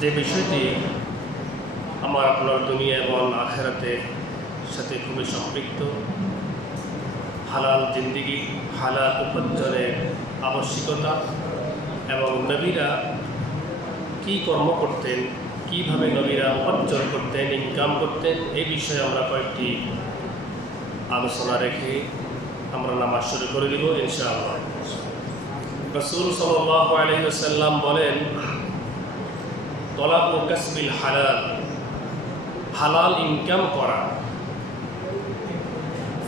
যে বিষয়টি আমার আপনার দুনিয়া এবং আখিরাতের সাথে খুবই সম্পৃক্ত, হালাল জিন্দিগি, হালাল উপার্জনের আবশ্যকতা এবং নবীরা কি কর্ম করতেন, কিভাবে নবীরা উপার্জন করতেন, ইনকাম করতেন, এই বিষয়ে আমরা কয়েকটি আলোচনা রেখে আমরা নামাজ শুরু করে দিব ইনশাআল্লাহ। রাসূল সাল্লাল্লাহু আলাইহি ওয়াসাল্লাম বলেন, তলাবু কাসবিল হালাল, হালাল ইনকাম করা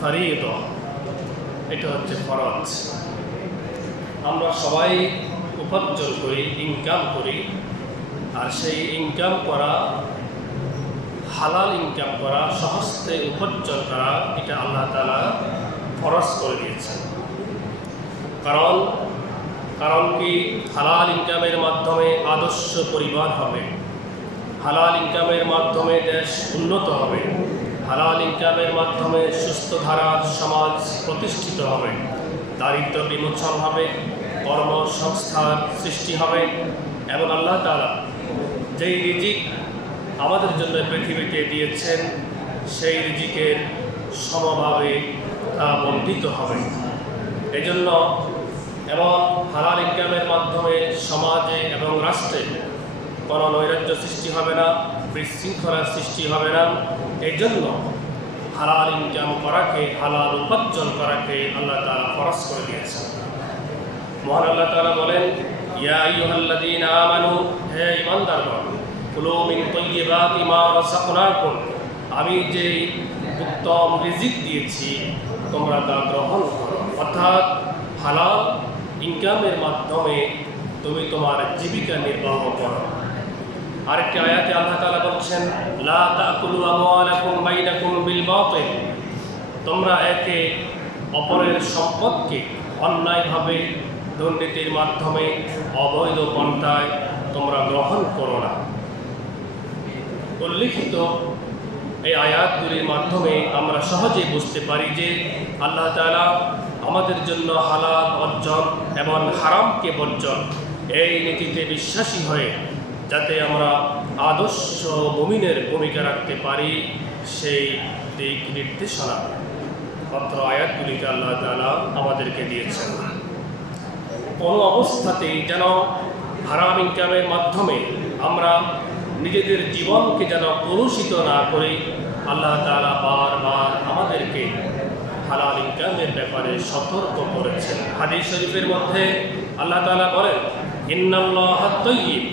ফরিয়দা, এটা হচ্ছে ফরজ। আমরা সবাই উপার্জন করি, ইনকাম করি, আর সেই ইনকাম করা, হালাল ইনকাম করা, সহজে উপার্জন করা, এটা আল্লাহ তাআলা ফরজ করে দিয়েছেন। কারণ কি, হালাল ইনকামের মাধ্যমে আদর্শ পরিবার হবে, হালাল ইনকামের মাধ্যমে দেশ উন্নত হবে, হালাল ইনকামের মাধ্যমে সুস্থ ধারার সমাজ প্রতিষ্ঠিত হবে, দারিদ্র বিমোচন হবে, কর্মসংস্থান সৃষ্টি হবে এবং আল্লাহ তাআলা যেই রিজিক আমাদের জন্য পৃথিবীতে দিয়েছেন সেই রিজিকের সমভাবে তা বন্টিত হবে। এজন্য এবং হালাল ইনকামের মাধ্যমে সমাজে এবং রাষ্ট্রে কোনো নৈরাজ্য সৃষ্টি হবে না, বিশৃঙ্খলার সৃষ্টি হবে না। এই জন্য হালাল ইনকাম করাকে, হালাল উপার্জন করাকে আল্লাহ তাআলা ফরজ করে দিয়েছেন। মহান আল্লাহ তাআলা বলেন, ইয়া আইয়ুহাল্লাযীনা আমানু, হে ঈমানদারগণ, কুলু মিন তাইয়্যিবাতি মা রাযাকনাকুম, আমি যে উত্তম রিজিক দিয়েছি তোমরা তা গ্রহণ করো। অর্থাৎ হালাল ইনকামের মাধ্যমে তুমি তোমার জীবিকা নির্বাহ করো। আরেকটি আয়াতে আল্লাহ তাআলা বলছেন, লা তাকুলু আমওয়ালাকুম বাইনাকুম বিল বাতিল, তোমরা একে অপরের সম্পদকে অন্যায়ভাবে দুর্নীতির মাধ্যমে অবৈধ পন্থায় তোমরা গ্রহণ করো না। উল্লিখিত এই আয়াতগুলির মাধ্যমে আমরা সহজেই বুঝতে পারি যে আল্লাহ তাআলা আমাদের জন্য হালাল অর্জন এবং হারামকে বর্জন, এই নীতিতে বিশ্বাসী হয়ে যাতে আমরা আদর্শ মুমিনের ভূমিকা রাখতে পারি, সেই দিক নির্দেশনা পত্র আয়াতগুলিতে আল্লাহ তাআলা আমাদেরকে দিয়েছেন। কোনো অবস্থাতেই যেন হারাম ইনকামের মাধ্যমে আমরা নিজেদের জীবনকে যেন কলুষিত না করি, আল্লাহ তাআলা বারবার আমাদেরকে হালাল ইনকামের ব্যাপারে সতর্ক করেছেন। হাদিস শরীফের মধ্যে আল্লাহ তাআলা বলেন, ইন্নাল্লাহা তাইয়্যিব,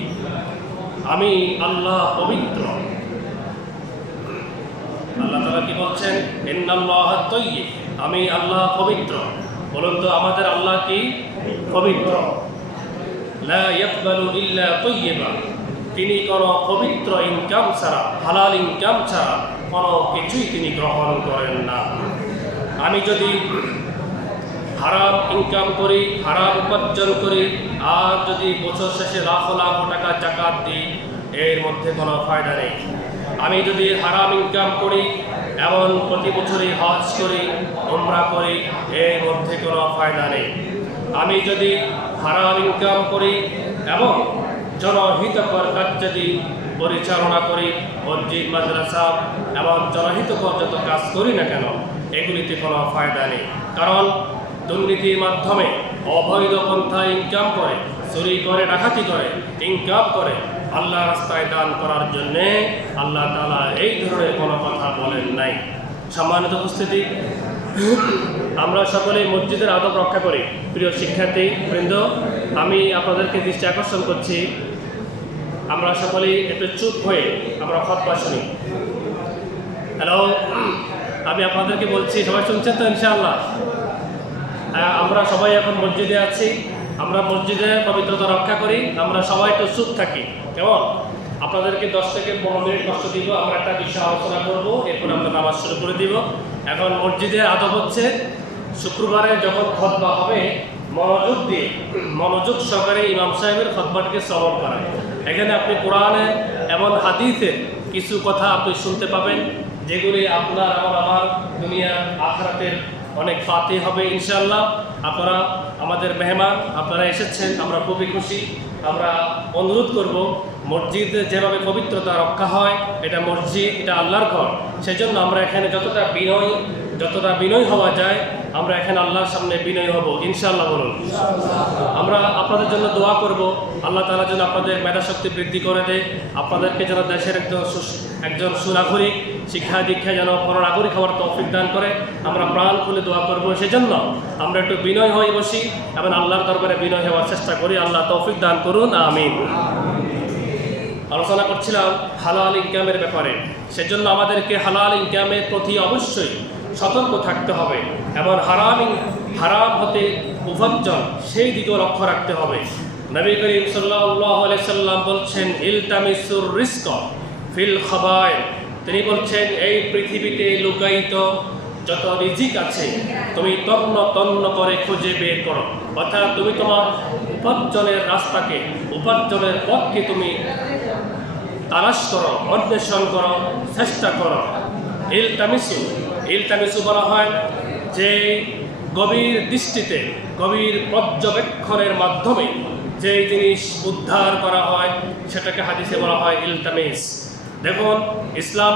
আমি আল্লাহ পবিত্র। আল্লাহ তাআলা কি বলছেন? ইন্নাল্লাহা তাইয়্যিব, আমি আল্লাহ পবিত্র। বলুন তো, আমাদের আল্লাহ কি পবিত্র? লা ইয়াকবালু ইল্লা তাইয়্যিবা, তিনি কোনো পবিত্র ইনকাম ছাড়া, হালাল ইনকাম ছাড়া কোনো কিছুই তিনি গ্রহণ করেন না। আমি যদি হারাম ইনকাম করি, হারাম উপার্জন করি, আর যদি বছর শেষে লাখ লাখ টাকা যাকাত দিই, এর মধ্যে কোনো ফায়দা নেই। আমি যদি হারাম ইনকাম করি এবং প্রতি বছরই হজ করি, উমরা করি, এর মধ্যে কোনো ফায়দা নেই। আমি যদি হারাম ইনকাম করি এবং জনহিতকর কাজ যদি পরিচালনা করি, মসজিদ, মাদ্রাসা এবং জনহিতকর যত কাজ করি না কেন, এগুলিতে কোনো ফায়দা নেই। কারণ দুর্নীতির মাধ্যমে অবৈধ পন্থায় ইনকাম করে, চুরি করে, ডাকাতি করে, ইনকাম করে আল্লাহ রাস্তায় দান করার জন্যে আল্লাহ তাআলা এই ধরনের কোনো কথা বলেন নাই। সম্মানিত উপস্থিতি, আমরা সকলেই মসজিদের আদব রক্ষা করি। প্রিয় শিক্ষার্থী বৃন্দ, আমি আপনাদেরকে দৃষ্টি আকর্ষণ করছি, আমরা সকলেই একটু চুপ হয়ে আমরা খুতবা শুনি। হ্যালো, আমি আপনাদেরকে বলছি, সবাই শুনছেন তো ইনশাআল্লাহ? আমরা সবাই এখন মসজিদে আছি, আমরা মসজিদে পবিত্রতা রক্ষা করি, আমরা সবাই একটু চুপ থাকি, কেমন? আপনাদেরকে 10 থেকে 15 মিনিট কষ্ট দিব, আমরা একটা বিষয় আলোচনা করব, এরপর আমরা নামাজ শুরু করে দিব। এখন মসজিদের আদব হচ্ছে, শুক্রবারে যখন খুতবা হবে মনোযোগ সহকারে ইমাম সাহেবের খুতবাটাকে শ্রবণ করা। এখানে আপনি কোরআনে এবং হাদিসের কিছু কথা আপনি শুনতে পাবেন, যেগুলি আপনার এবং আমার দুনিয়া আখিরাতের অনেক ফাতে হবে ইনশাআল্লাহ। আপনারা আমাদের মেহমান, আপনারা এসেছেন, আমরা খুবই খুশি। আমরা অনুরোধ করব মসজিদ যেভাবে পবিত্রতা রক্ষা হয়, এটা মসজিদ, এটা আল্লাহর ঘর। সেজন্য আমরা এখানে যতটা বিনয় হওয়া যায়, আমরা এখানে আল্লাহর সামনে বিনয় হব ইনশাআল্লাহ। বলুন আমরা আপনাদের জন্য দোয়া করব, আল্লাহ তাআলা যেন আপনাদের মেধাশক্তি বৃদ্ধি করে দেয়, আপনাদেরকে যেন দেশের একজন সুনাগরিক, শিক্ষা দীক্ষা যেন পরনাগরিক হওয়ার তৌফিক দান করে। আমরা প্রাণ খুলে দোয়া করব। সেজন্য আমরা একটু বিনয় হয়ে বসি এবং আল্লাহর দরবারে বিনয় হওয়ার চেষ্টা করি। আল্লাহ তৌফিক দান করুন, আমিন। আলোচনা করছিলাম হালাল ইনকামের ব্যাপারে। সেজন্য আমাদেরকে হালাল ইনকামের প্রতি অবশ্যই সতর্ক থাকতে হবে এবং হারাম হতে উপার্জন সেই দিকেও লক্ষ্য রাখতে হবে। নবী করিম সাল্লাল্লাহু আলাইহি সাল্লাম বলছেন, ইলতামিসুর রিজক ফিল খাবায়ের। তিনি বলছেন, এই পৃথিবীতে লুকায়িত যত রিজিক আছে তুমি তন্ন তন্ন করে খুঁজে বের করো। অর্থাৎ তুমি তোমার উপার্জনের রাস্তাকে, উপার্জনের পথকে তুমি তালাশ করো, অন্বেষণ করো, চেষ্টা করো। ইলতামিসু বলা হয় যে গভীর দৃষ্টিতে, গভীর পর্যবেক্ষণের মাধ্যমে যে জিনিস উদ্ধার করা হয় সেটাকে হাদিসে বলা হয় ইলতামিস। দেখুন, ইসলাম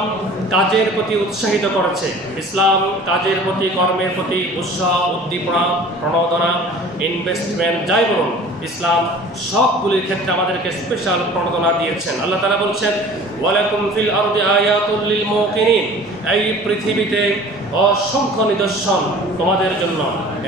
কাজের প্রতি উৎসাহিত করেছে। ইসলাম কাজের প্রতি, কর্মের প্রতি উৎসাহ, উদ্দীপনা, প্রণোদনা, ইনভেস্টমেন্ট যাই বলুন, ইসলাম সবগুলির ক্ষেত্রে আমাদেরকে স্পেশাল প্রণোদনা দিয়েছেন। আল্লাহ তাআলা বলছেন, ওয়ালাকুম ফিল আরদি আয়াতুল লিল মুকিনিন। এই পৃথিবীতে অসংখ্য নিদর্শন তোমাদের জন্য।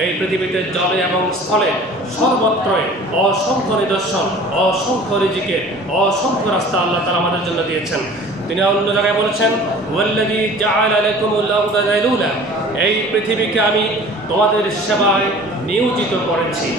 এই পৃথিবীতে জলে এবং স্থলে সর্বত্রই অসংখ্য নিদর্শন, অসংখ্য রিজিকের অসংখ্য রাস্তা আল্লাহ তাআলা আমাদের জন্য দিয়েছেন। তিনি অন্য জায়গায় বলেছেন, ওয়াল্লাযী জাআলা লাকুমুল আরদা যালুলা। এই পৃথিবীকে আমি তোমাদের সেবায় নিয়োজিত করেছি।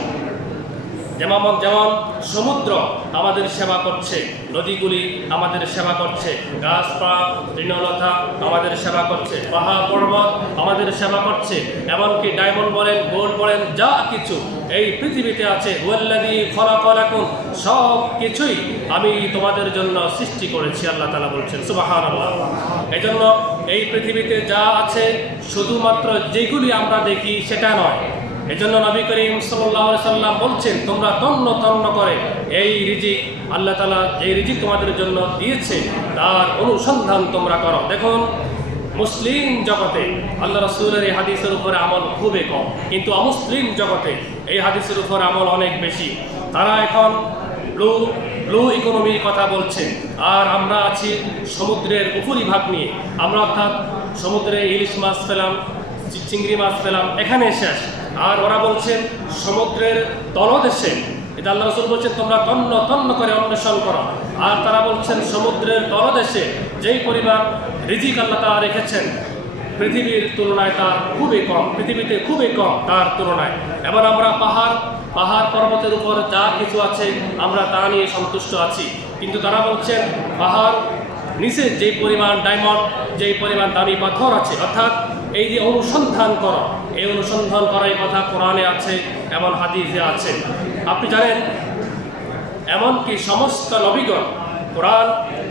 যেমন সমুদ্র আমাদের সেবা করছে, নদীগুলি আমাদের সেবা করছে, গাছপালা, তৃণলতা আমাদের সেবা করছে, পাহাড় পর্বত আমাদের সেবা করছে, এমনকি ডায়মন্ড বলেন, গোল্ড বলেন, যা কিছু এই পৃথিবীতে আছে, ওয়াল্লাযী খালাকা লাকুম, সব কিছুই আমি তোমাদের জন্য সৃষ্টি করেছি। আল্লাহ তাআলা বলছেন, সুবহানাল্লাহ। এজন্য এই পৃথিবীতে যা আছে শুধুমাত্র যেগুলি আমরা দেখি সেটা নয়। এজন্য নবী করিম সাল্লাল্লাহু আলাইহি সাল্লাম বলছেন, তোমরা তন্ন তন্ন করে এই রিজিক, আল্লাহ তাআলা যে রিজিক তোমাদের জন্য দিয়েছে তার অনুসন্ধান তোমরা করো। দেখুন, মুসলিম জগতে আল্লাহ রাসূলের এই হাদিসের উপরে আমল খুবই কম, কিন্তু অমুসলিম জগতে এই হাদিসের উপর আমল অনেক বেশি। তারা এখন ব্লু ইকোনমির কথা বলছে, আর আমরা আছি সমুদ্রের উপরিভাগ নিয়ে। আমরা অর্থাৎ সমুদ্রে ইলিশ মাছ পেলাম, চিংড়ি মাছ পেলাম, এখানে শেষ। আর ওরা বলছেন সমুদ্রের তলদেশে, এটা আল্লাহ রাসূল বলছেন, তোমরা তন্ন তন্ন করে অন্বেষণ করো। আর তারা বলছেন সমুদ্রের তলদেশে যেই পরিমাণ রিজিক আল্লাহ তাআলা রেখেছেন পৃথিবীর তুলনায় তার খুবই কম, পৃথিবীতে খুবই কম তার তুলনায়। এবার আমরা পাহাড় পর্বতের উপর যা কিছু আছে আমরা তা নিয়ে সন্তুষ্ট আছি, কিন্তু তারা বলছেন পাহাড় নিচে যেই পরিমাণ ডায়মন্ড, যেই পরিমাণ দামি পাথর আছে, অর্থাৎ এই যে অনুসন্ধান করো, এই অনুসন্ধান করার কথা কোরআনে আছে এবং হাদিসে আছে। আপনি জানেন, এমনকি সমস্ত নবীগণ, কোরআন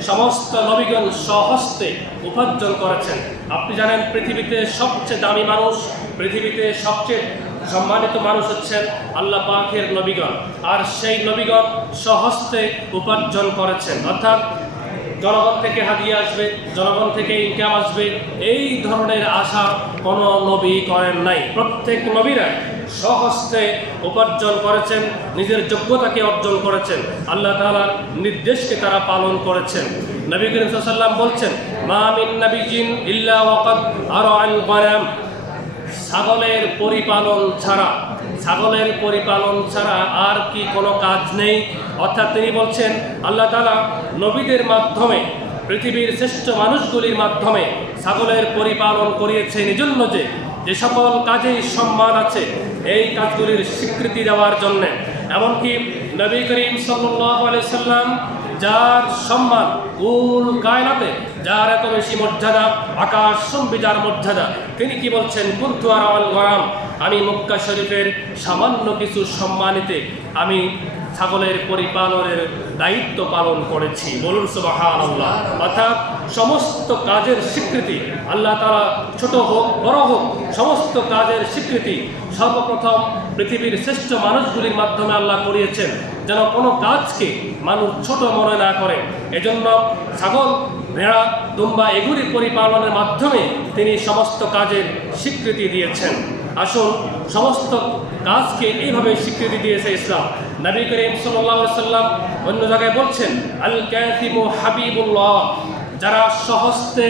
সমস্ত নবীগণ স্বহস্তে উপার্জন করেছেন। আপনি জানেন, পৃথিবীতে সবচেয়ে দামি মানুষ, পৃথিবীতে সবচেয়ে সম্মানিত মানুষ হচ্ছেন আল্লাহ পাকের নবীগণ, আর সেই নবীগণ স্বহস্তে উপার্জন করেছেন। অর্থাৎ জনগণ থেকে হাদিয়া আসবে, জনগণ থেকে ইনকাম আসবে, এই ধরনের আশা কোনো নবী করেন নাই। প্রত্যেক নবীরা স্বহস্তে উপার্জন করেছেন, নিজের যোগ্যতাকে অর্জন করেছেন, আল্লাহ তাআলার নির্দেশকে তারা পালন করেছেন। নবী করিম সাল্লাল্লাহু আলাইহি ওয়াসাল্লাম বলছেন, মা মিন নাবিয়্যিন ইল্লা ওয়াকাদ আরআল গনাম। ছাগলের পরিপালন ছাড়া আর কি কোনো কাজ নেই? অর্থাৎ তিনি বলছেন, আল্লাহ তাআলা নবীদের মাধ্যমে, পৃথিবীর শ্রেষ্ঠ মানুষগুলির মাধ্যমে ছাগলের পরিপালন করিয়েছেন এজন্য যে সকল কাজেই সম্মান আছে এই কাজগুলির স্বীকৃতি দেওয়ার জন্যে। এমনকি নবী করিম সাল্লাল্লাহু আলাইহি সাল্লাম, যার সম্মান কুল কায়নাতে, যার এত বেশি মর্যাদা, আকাশ সম্বি যার মর্যাদা, তিনি কি বলছেন, কুনতু আরাল গরাম, আমি মক্কা শরীফের সামান্য কিছু সম্মানিতে আমি ছাগলের পরিপালনের দায়িত্ব পালন করেছি। বলুন সুবহানাল্লাহ। অর্থাৎ সমস্ত কাজের স্বীকৃতি আল্লাহ তাআলা, ছোট হোক বড় হোক, সমস্ত কাজের স্বীকৃতি সর্বপ্রথম পৃথিবীর শ্রেষ্ঠ মানুষগুলির মাধ্যমে আল্লাহ করিয়েছেন, যেন কোনো কাজকে মানুষ ছোট মনে না করে। এজন্য ছাগল, ভেড়া, দুম্বা এগুলির পরিপালনের মাধ্যমে তিনি সমস্ত কাজের স্বীকৃতি দিয়েছেন। আসুন, সমস্ত কাজকে এইভাবে স্বীকৃতি দিয়েছে ইসলাম। নবী করিম সাল্লাল্লাহু আলাইহি সাল্লাম অন্য জায়গায় বলছেন, আল কাসিমু হাবিবুল্লাহ, যারা সহস্তে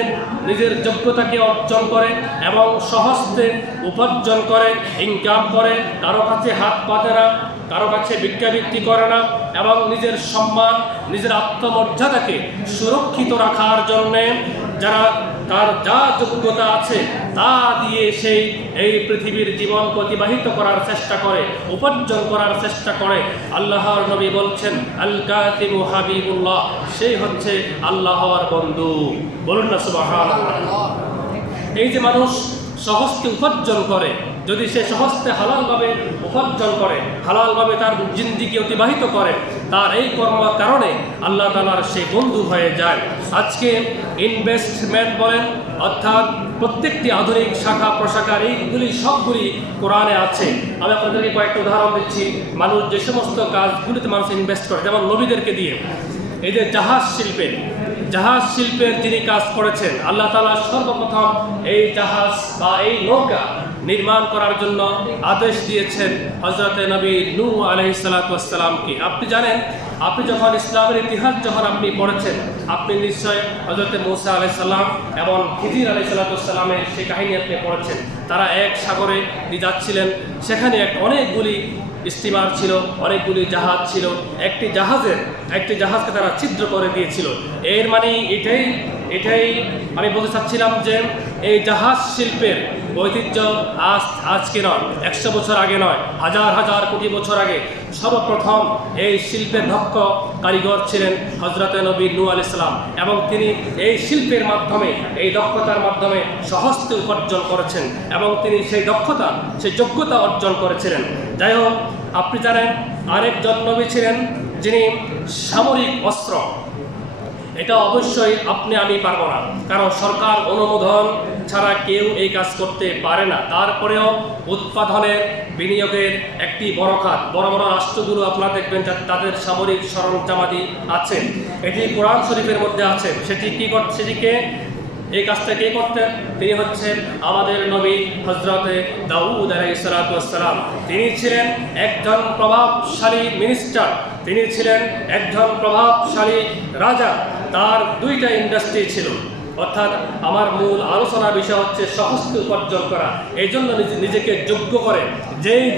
নিজের যোগ্যতাকে অর্জন করে এবং সহস্তে উপার্জন করে, ইনকাম করে, কারো কাছে হাত পাতে না, কারো কাছে ভিক্ষাবৃত্তি করে না, এবং নিজের সম্মান, নিজের আত্মমর্যাদাকে সুরক্ষিত রাখার জন্যে যারা তার যা যোগ্যতা আছে তা দিয়ে সেই এই পৃথিবীর জীবন অতিবাহিত করার চেষ্টা করে, উপার্জন করার চেষ্টা করে, আল্লাহর নবী বলছেন আল কাতিমু হাবিবুল্লাহ, সেই হচ্ছে আল্লাহর বন্ধু। বলুন না সুবহানাল্লাহ। এই যে মানুষ সহজে উপার্জন করে, যদি সে সহজে হালালভাবে উপার্জন করে, হালালভাবে তার জিন্দিগি অতিবাহিত করে, তার এই কর্মের কারণে আল্লাহ তাআলার সেই বন্ধু হয়ে যায়। আজকে ইনভেস্টমেন্ট বলেন, অর্থাৎ প্রত্যেকটি আধুনিক শাখা প্রশাখার এইগুলি সবগুলি কোরআনে আছে। আমি আপনাদেরকে কয়েকটা উদাহরণ দিচ্ছি। মানুষ যে সমস্ত কাজগুলিতে মানুষ ইনভেস্ট করে, যেমন নবীদেরকে দিয়ে এই যে জাহাজ শিল্পের যিনি কাজ করেছেন, আল্লাহ তাআলা সর্বপ্রথম এই জাহাজ বা এই নৌকা নির্মাণ করার জন্য আদেশ দিয়েছেন হযরতে নবী নূহ আলাইহিস সালাতু ওয়াস সালামকে। আপনি জানেন, আপনি যখন ইসলামের ইতিহাস যখন আপনি পড়েছেন, আপনি নিশ্চয় হযরতে মূসা আলাইহিস সালাম এবং খিজির আলাইহিস সালাতু ওয়াস সালামের সেই কাহিনী আপনি পড়েছেন। তারা এক সাগরে দিয়ে যাচ্ছিলেন, সেখানে অনেকগুলি স্টিমার ছিল, অনেকগুলি জাহাজ ছিল। একটি জাহাজকে তারা ছিদ্র করে দিয়েছিল। এর মানে এটাই আমি বলতে চাচ্ছিলাম যে এই জাহাজ শিল্পের ঐতিহ্য আজকে নয়, 100 বছর আগে নয়, হাজার হাজার কোটি বছর আগে সর্বপ্রথম এই শিল্পের দক্ষ কারিগর ছিলেন হযরতে নবী নূহ আলাইহিস সালাম, এবং তিনি এই শিল্পের মাধ্যমে, এই দক্ষতার মাধ্যমে সহজে উপার্জন করেছেন, এবং তিনি সেই যোগ্যতা অর্জন করেছিলেন। যাই হোক, আপনি জানেন আরেকজন নবী ছিলেন যিনি সামরিক অস্ত্র, এটা অবশ্যই আপনি আমি পারবো না, কারণ সরকার অনুমোদন ছাড়া কেউ এই কাজ করতে পারে না। তারপরেও উৎপাদনের, বিনিয়োগের একটি বড় খাত, বড় বড় রাষ্ট্রগুলো আপনারা দেখবেন তাদের সামরিক সরঞ্জামাদি আছে, এটি কোরআন শরীফের মধ্যে আছে। সেটিকে এই কাজটা কে করতেন? তিনি হচ্ছেন আমাদের নবী হযরতে দাউদ আলাইহিস সালাতু ওয়াস সালাম। তিনি ছিলেন একজন প্রভাবশালী মিনিস্টার, তিনি ছিলেন একজন প্রভাবশালী রাজা। তার 2টা ইন্ডাস্ট্রি ছিল। অর্থাৎ আমার মূল আলোচনার বিষয় হচ্ছে সহজে উপার্জন করা। এই জন্য নিজেকে যোগ্য করে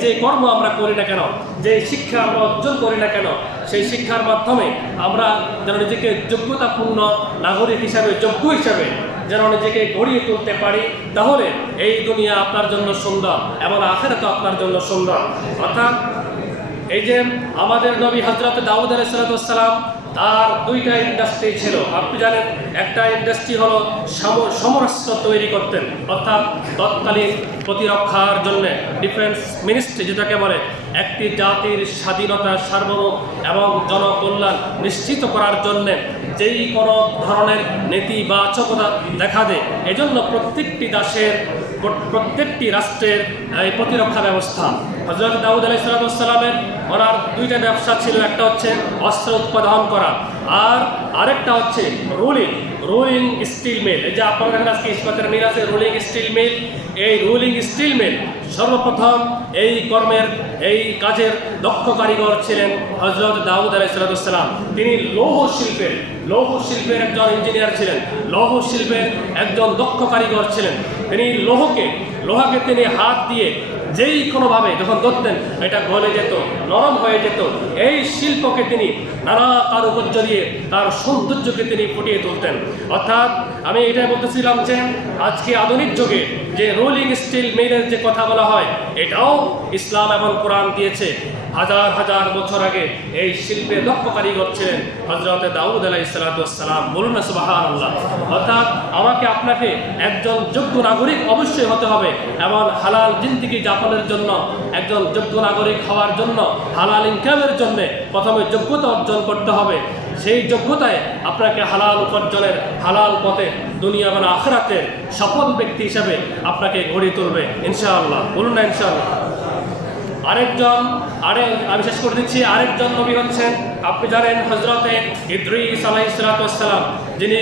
যে কর্ম আমরা করি না কেন, যে শিক্ষা আমরা অর্জন করি না কেন, সেই শিক্ষার মাধ্যমে আমরা যেন নিজেকে যোগ্যতাপূর্ণ নাগরিক হিসাবে, যোগ্য হিসাবে যেন নিজেকে গড়িয়ে তুলতে পারি, তাহলে এই দুনিয়া আপনার জন্য সুন্দর এবং আখিরাত আপনার জন্য সুন্দর। অর্থাৎ এই যে আমাদের নবী হযরত দাউদ আলাইহিস সালাতু ওয়াস সালাম, তার 2টা ইন্ডাস্ট্রি ছিল। আপনি জানেন, একটা ইন্ডাস্ট্রি হলো সমরাস্ত্র তৈরি করতেন, অর্থাৎ তৎকালীন প্রতিরক্ষার জন্য ডিফেন্স মিনিস্ট্রি যেটাকে বলে, একটি জাতির স্বাধীনতা, সার্বভৌম এবং জনকল্যাণ নিশ্চিত করার জন্যে যেই কোনো ধরনের নেতিবাচকতা দেখা দেয়, এজন্য প্রত্যেকটি রাষ্ট্রের এই প্রতিরক্ষা ব্যবস্থা। হযরত দাউদ আলাইহিস সালামের ওনার 2টা ব্যবসা ছিল, একটা হচ্ছে অস্ত্র উৎপাদন করা, আর আরেকটা হচ্ছে রোলিং স্টিল মিল। এই যে আপনারা দেখেন আজকে ইস্পাতের মিল আছে, রোলিং স্টিল মিল। এই রোলিং স্টিল মিল সর্বপ্রথম এই কাজের দক্ষ কারিগর ছিলেন হযরত দাউদ আলাইহিস সালাম। তিনি লৌহ শিল্পের একজন ইঞ্জিনিয়ার ছিলেন, লৌহ শিল্পের একজন দক্ষ কারিগর ছিলেন। তিনি লোহাকে তিনি হাত দিয়ে যেই কোনোভাবে যখন ধরতেন, এটা গলে যেত, নরম হয়ে যেত। এই শিল্পকে তিনি নানা কারুকার্য দিয়ে তার সৌন্দর্যকে তিনি ফুটিয়ে তুলতেন। অর্থাৎ আমি এটাই বলতেছিলাম যে আজকে আধুনিক যুগে যে রোলিং স্টিল মিলের যে কথা বলা হয়, এটাও ইসলাম এবং কোরআন দিয়েছে। হাজার হাজার বছর আগে এই শিল্পে দক্ষ কারিগর ছিলেন হযরত দাউদ আলাইহিস সালাম। বলুন না সুবহানাল্লাহ। অর্থাৎ আমাকে আপনাকে একজন যোগ্য নাগরিক অবশ্যই হতে হবে এবং হালাল জিন্দেগি যাপনের জন্য, একজন যোগ্য নাগরিক হওয়ার জন্য, হালাল ইনকামের জন্য প্রথমে যোগ্যতা অর্জন করতে হবে। সেই যোগ্যতায় আপনাকে হালাল উপার্জনের, হালাল পথে দুনিয়া এবং আখিরাতের সফল ব্যক্তি হিসাবে আপনাকে গড়ে তুলবে ইনশাআল্লাহ। বলুন না ইনশাআল্লাহ। আমি শেষ করে দিচ্ছি, আরেকজন নবী হচ্ছেন, আপনি জানেন হযরতে ইদ্রিস আলাইহিস সালাম, যিনি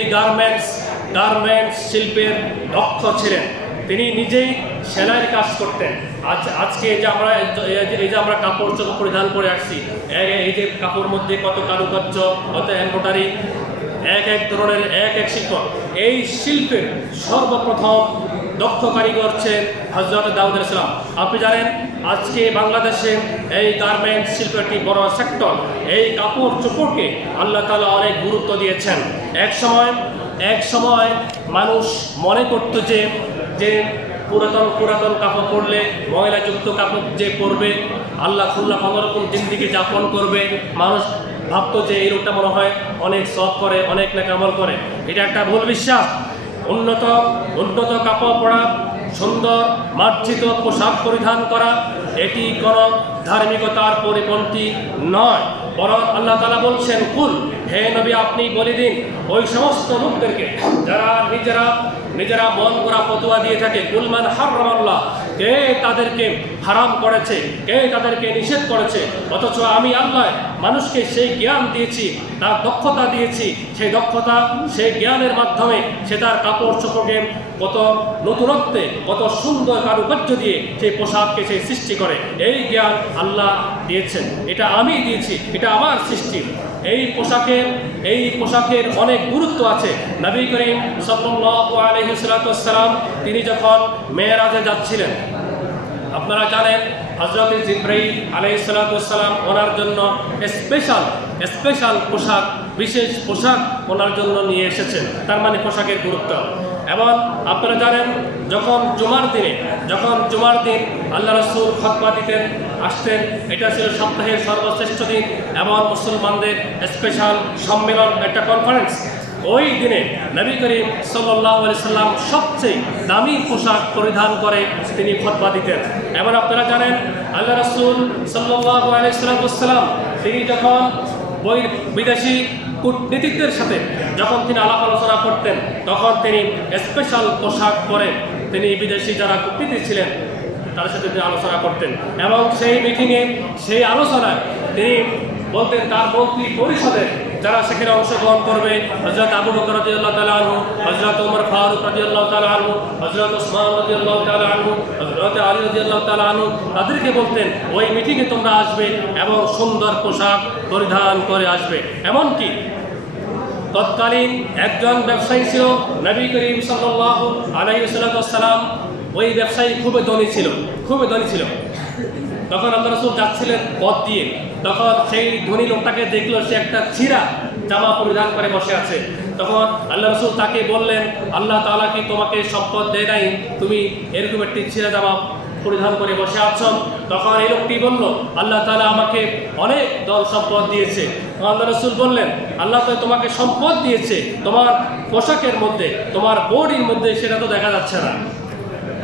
গার্মেন্টস শিল্পের দক্ষ ছিলেন। তিনি নিজেই সেলাইয়ের কাজ করতেন। আজকে এই যে আমরা কাপড় চোপড় পরিধান করে আসছি, এই যে কাপড়ের মধ্যে কত কারুকার্য, কত এমব্রয়ডারি, এক ধরনের এক শিল্প। এই শিল্পের সর্বপ্রথম দক্ষ কারিগর ছিলেন হযরত দাউদ আলাইহিস সালাম। আপনি জানেন আজকে বাংলাদেশে এই গার্মেন্টস শিল্প একটি বড় সেক্টর। এই কাপড় চোপড়কে আল্লাহ তাআলা অনেক গুরুত্ব দিয়েছেন। এক সময় মানুষ মনে করত যে পুরাতন কাপড় পরলে, ময়লাযুক্ত কাপড় যে পরবে, আল্লাহ খুল্লা কোনোরকম জিন্দেগি যাপন করবে। মানুষ ভাবতো যে এই লোকটা মনে হয় অনেক সৎ করে, অনেক নেক আমল করে। এটা একটা ভুল বিশ্বাস। উন্নত কাপড় পরা, সুন্দর মার্জিত পোশাক পরিধান করা এটি কোনো ধার্মিকতার পরিপন্থী নয়। বরং আল্লাহ তাআলা বলছেন, কুল, হে নবী আপনি বলে দিন ওই সমস্ত লোকদেরকে যারা নিজেরা মন করা ফতোয়া দিয়ে থাকে, কুল মান হারামাল্লাহ, কে তাদেরকে হারাম করেছে, কে তাদেরকে নিষেধ করেছে, অথচ আমি আল্লাহ মানুষকে সেই জ্ঞান দিয়েছি, তার দক্ষতা দিয়েছি। সেই দক্ষতা, সেই জ্ঞানের মাধ্যমে সে তার কাপড় চোপড়কে কত নতুনত্বে, কত সুন্দর কারুকার্য দিয়ে সেই পোশাককে সে সৃষ্টি করে। এই জ্ঞান আল্লাহ দিয়েছেন, এটা আমি দিয়েছি, এটা আমার সৃষ্টি। এই পোশাকের অনেক গুরুত্ব আছে। নবী করিম সাল্লাল্লাহু আলাইহি ওয়াসাল্লাম তিনি যখন মেরাজে যাচ্ছিলেন, আপনারা জানেন হযরত জিবরাইল আলাইহিস সালাম ওনার জন্য স্পেশাল পোশাক, বিশেষ পোশাক ওনার জন্য নিয়ে এসেছেন। তার মানে পোশাকের গুরুত্ব। এবং আপনারা জানেন যখন জুমার দিন আল্লাহ রাসূল খুতবা দিতেন, আসতেন, এটা ছিল সপ্তাহের সর্বশ্রেষ্ঠ দিন এবং মুসলমানদের স্পেশাল সম্মেলন, একটা কনফারেন্স। ওই দিনে নবী করিম সাল্লাল্লাহু আলাইহি সাল্লাম সবচেয়ে দামি পোশাক পরিধান করে তিনি খুতবা দিতেন। এবং আপনারা জানেন আল্লাহ রাসূল সাল্লাল্লাহু আলাইহি সাল্লাম তিনি যখন বিদেশি কূটনীতিকদের সাথে যখন তিনি আলাপ আলোচনা করতেন, তখন তিনি স্পেশাল পোশাক পরে তিনি বিদেশি যারা কূটনীতিক ছিলেন তাদের সাথে তিনি আলোচনা করতেন। এবং সেই মিটিংয়ে, সেই আলোচনায় তিনি বলতেন তার মন্ত্রী পরিষদে যারা সেখানে অংশগ্রহণ করবে, হযরত আবু বকর রাদিয়াল্লাহু তাআলা আনহু, হযরত ওমর ফারুক রাদিয়াল্লাহু তাআলা আনহু, হযরত ওসমান রাদিয়াল্লাহু তাআলা আনহু, হযরত আলী রাদিয়াল্লাহু তাআলা আনহু, তাদেরকে বলতেন ওই মিটিংয়ে তোমরা আসবে এবং সুন্দর পোশাক পরিধান করে আসবে। এমনকি তৎকালীন একজন ব্যবসায়ী ছিল নবী করিম সাল্লাল্লাহু আলাইহি ওয়াসাল্লাম। ওই ব্যবসায়ী খুবই ধনী ছিল। তখন আল্লাহ রাসূল যাচ্ছিলেন পথ দিয়ে, তখন সেই ধনী লোকটাকে দেখলো সে একটা ছিঁড়া জামা পরিধান করে বসে আছে। তখন আল্লাহ রাসূল তাকে বললেন, আল্লাহ তাআলা কি তোমাকে সম্পদ দেয় নাই, তুমি এরকম একটি ছিঁড়া জামা পরিধান করে বসে আছো? তখন এই লোকটি বলল, আল্লাহ তাআলা আমাকে অনেক ধন সম্পদ দিয়েছে। আল্লাহ রাসূল বললেন, আল্লাহ তো তোমাকে সম্পদ দিয়েছে, তোমার পোশাকের মধ্যে, তোমার বডির মধ্যে সেটা তো দেখা যাচ্ছে না।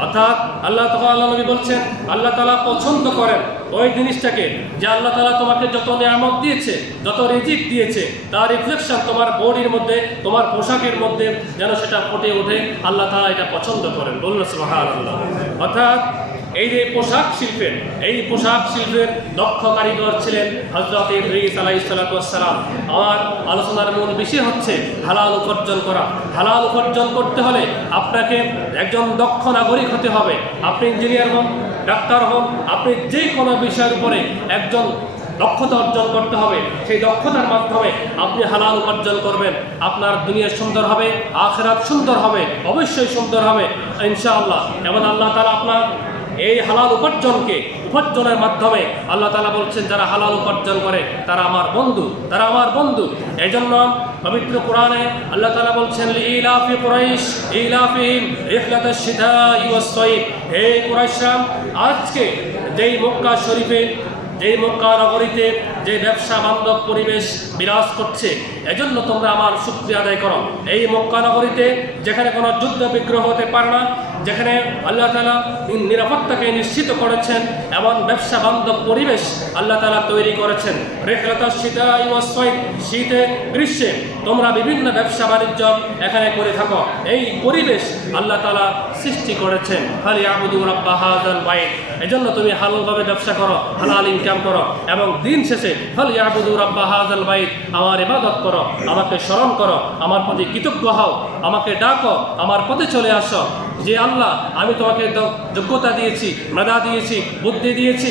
অর্থাৎ আল্লাহ নবী বলছেন আল্লাহ তাআলা পছন্দ করেন ওই জিনিসটাকে, যে আল্লাহ তাআলা তোমাকে যত নিয়ামত দিয়েছে, যত রিজিক দিয়েছে, তার রিফ্লেকশন তোমার বডির মধ্যে, তোমার পোশাকের মধ্যে যেন সেটা ফুটে ওঠে। আল্লাহ তাআলা এটা পছন্দ করেন। বলুন সুবহানাল্লাহ। অর্থাৎ এই পোশাক শিল্পের দক্ষ কারিগর ছিলেন হযরত ইদ্রিস আলাইহিস সালাম। আমার আলোচনার মূল বিষয় হচ্ছে হালাল উপার্জন করা। হালাল উপার্জন করতে হলে আপনাকে একজন দক্ষ নাগরিক হতে হবে। আপনি ইঞ্জিনিয়ার হন, ডাক্তার হন, আপনি যে কোনো বিষয়ের উপরে একজন দক্ষতা অর্জন করতে হবে। সেই দক্ষতার মাধ্যমে আপনি হালাল উপার্জন করবেন, আপনার দুনিয়া সুন্দর হবে, আখিরাত সুন্দর হবে, অবশ্যই সুন্দর হবে ইনশাআল্লাহ। এবং আল্লাহ তাআলা আপনার এই হালাল উপার্জনের মাধ্যমে আল্লাহ তাআলা বলছেন যারা হালাল উপার্জন করে তারা আমার বন্ধু। এই জন্য পবিত্র কোরআনে আল্লাহ তাআলা বলছেন লিইলাফি কুরাইশ ইলাফিহিম রিহলাতাশ শিতাই ওয়াস সাইফ। হে কুরাইশরা, আজকে যেই মক্কা শরীফে এই মক্কা নগরীতে যে ব্যবসা বান্ধব পরিবেশ বিরাজ করছে, এজন্য তোমরা আমার শুকরিয়া আদায় করো। এই মক্কা নগরীতে যেখানে কোনো যুদ্ধ বিগ্রহ হতে পারে না, যেখানে আল্লাহ তাআলা নিরাপত্তাকে নিশ্চিত করেছেন, এমন ব্যবসা বান্ধব পরিবেশ আল্লাহ তাআলা তৈরি করেছেন। রিহলাতাশ শিতাই ওয়াস সাইফ, শীতে গ্রীষ্মে তোমরা বিভিন্ন ব্যবসা বাণিজ্য এখানে করে থাকো। এই পরিবেশ আল্লাহ তাআলা সৃষ্টি করেছেন। ফালিয়াবুদু রাব্বা হাযাল বাইত, এজন্য তুমি হালালভাবে ব্যবসা করো, হালাল ইনকাম করো, এবং দিন শেষে ফালিয়াবুদু রাব্বা হাযাল বাইত, আমার ইবাদত করো, আমাকে স্মরণ করো, আমার প্রতি কৃতজ্ঞ হও, আমাকে ডাকো, আমার পথে চলে আসো। যে আল্লাহ, আমি তোমাকে যোগ্যতা দিয়েছি, মেধা দিয়েছি, বুদ্ধি দিয়েছি,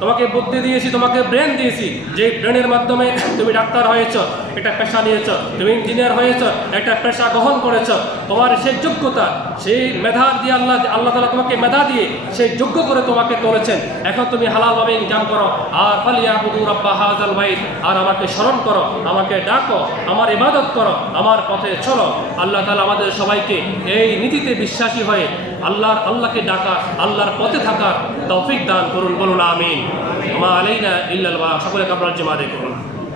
তোমাকে বুদ্ধি দিয়েছি, তোমাকে ব্রেন দিয়েছি, যে ব্রেনের মাধ্যমে তুমি ডাক্তার হয়েছ, একটা পেশা নিয়েছ, তুমি ইঞ্জিনিয়ার হয়েছ, একটা পেশা গ্রহণ করেছ, তোমার সেই যোগ্যতা, সেই মেধা দিয়ে আল্লাহ তাআলা তোমাকে মেধা দিয়ে সেই যোগ্য করে তোমাকে তুলেছেন। এখন তুমি হালালভাবে ইনকাম করো, আর ফালিয়াবুদু রাব্বা হাযাল বাইত, আর আমাকে স্মরণ করো, আমাকে ডাকো, আমার ইবাদত করো, আমার পথে চলো। আল্লাহ তাআলা আমাদের সবাইকে এই নীতিতে বিশ্বাসী হয়ে আল্লাহকে ডাকা, আল্লাহর পথে থাকার তৌফিক দান করুন। বলুন আমিন। মা আলাইনা ইল্লাল বালাগ। সকলে কাবরার জমা আদায় করুন।